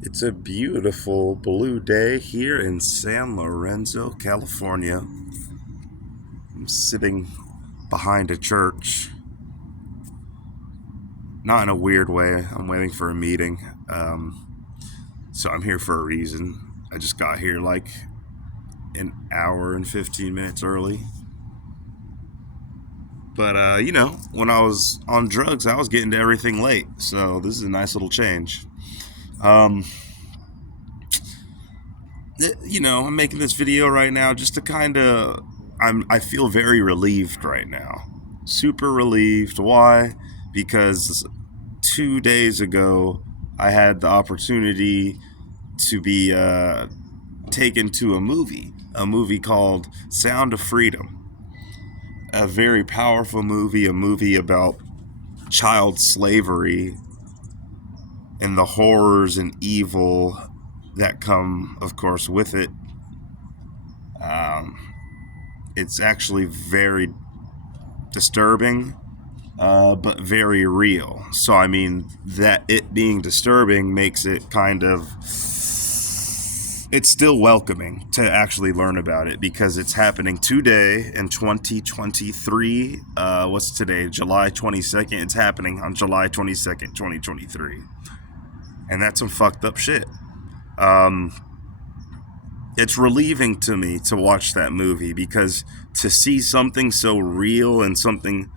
It's a beautiful blue day here in San Lorenzo, California. I'm sitting behind a church. Not in a weird way. I'm waiting for a meeting. So I'm here for a reason. I just got here like an hour and 15 minutes early. But, when I was on drugs, I was getting to everything late. So this is a nice little change. Um, I'm making this video right now just to I feel very relieved right now. Super relieved. Why? Because 2 days ago, I had the opportunity to be taken to a movie called Sound of Freedom. A very powerful movie, a movie about child slavery and the horrors and evil that come, of course, with it. It's actually very disturbing, but very real. So, I mean, that it being disturbing makes it it's still welcoming to actually learn about it because it's happening today in 2023. What's today? July 22nd. It's happening on July 22nd, 2023. And that's some fucked up shit. It's relieving to me to watch that movie because to see something so real and something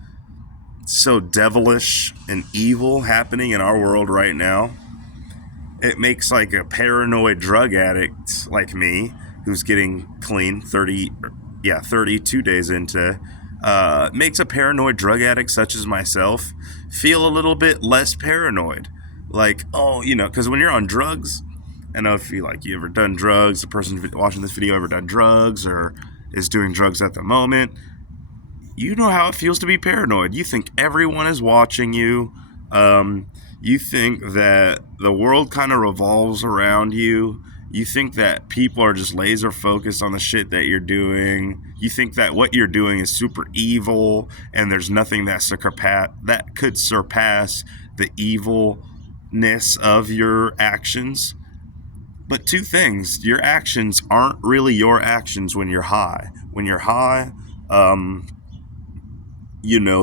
so devilish and evil happening in our world right now, it makes like a paranoid drug addict like me, who's getting clean 32 days into, makes a paranoid drug addict such as myself feel a little bit less paranoid. Like, because when you're on drugs, I know if you ever done drugs, the person watching this video ever done drugs or is doing drugs at the moment, you know how it feels to be paranoid. You think everyone is watching you. You think that the world kind of revolves around you. You think that people are just laser focused on the shit that you're doing. You think that what you're doing is super evil and there's nothing that could surpass the evilness of your actions. But two things, your actions aren't really your actions when you're high. When you're high,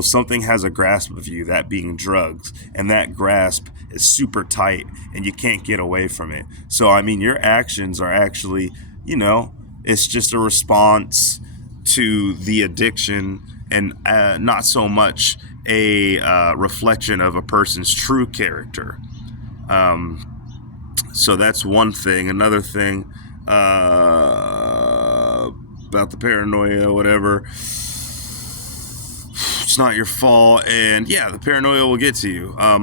something has a grasp of you, that being drugs, and that grasp is super tight and you can't get away from it. So, I mean, your actions are actually, it's just a response to the addiction and not so much a reflection of a person's true character. So that's one thing. Another thing about the paranoia, whatever, it's not your fault. And yeah, the paranoia will get to you. I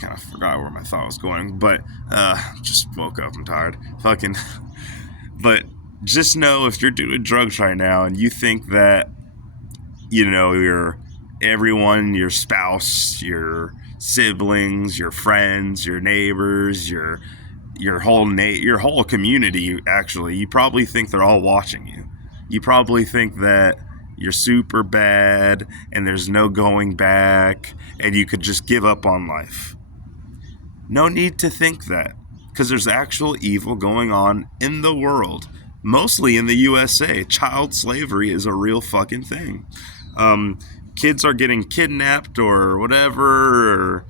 kind of forgot where my thought was going, but just woke up. I'm tired. But just know if you're doing drugs right now and you think that, your everyone, your spouse, your siblings, your friends, your neighbors, your whole community, actually, you probably think they're all watching you. You probably think that you're super bad and there's no going back and you could just give up on life. No need to think that, because there's actual evil going on in the world, mostly in the USA. Child slavery is a real fucking thing. Kids are getting kidnapped or whatever, or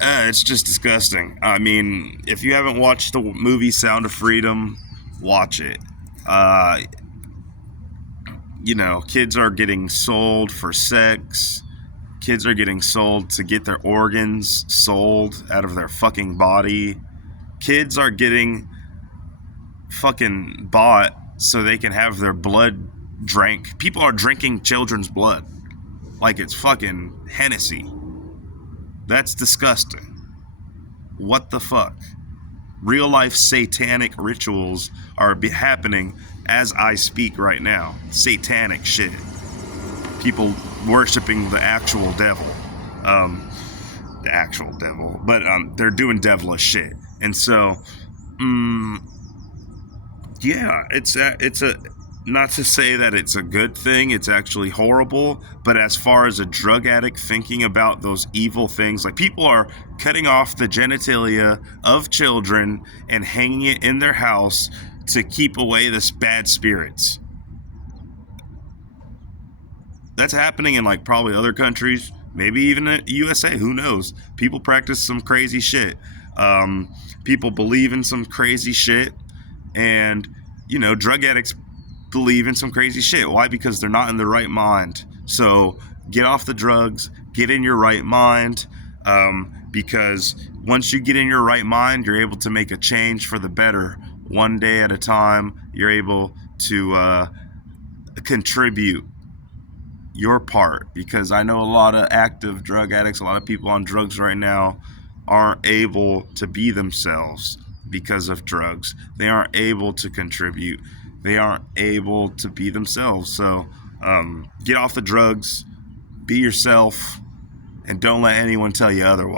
it's just disgusting. I mean, if you haven't watched the movie Sound of Freedom, watch it. Kids are getting sold for sex. Kids are getting sold to get their organs sold out of their fucking body. Kids are getting fucking bought so they can have their blood drank. People are drinking children's blood like it's fucking Hennessy. That's disgusting. What the fuck? Real life satanic rituals are happening as I speak right now. Satanic shit. People worshiping the actual devil. But they're doing devilish shit. And so, yeah, it's a not to say that it's a good thing, it's actually horrible, but as far as a drug addict thinking about those evil things, like people are cutting off the genitalia of children and hanging it in their house to keep away this bad spirits. That's happening in like probably other countries, maybe even in USA. Who knows? People practice some crazy shit. People believe in some crazy shit, and drug addicts believe in some crazy shit. Why? Because they're not in the right mind. So get off the drugs, get in your right mind, because once you get in your right mind, you're able to make a change for the better. One day at a time, you're able to contribute your part, because I know a lot of active drug addicts, a lot of people on drugs right now aren't able to be themselves because of drugs. They aren't able to contribute. They aren't able to be themselves. So get off the drugs, be yourself, and don't let anyone tell you otherwise.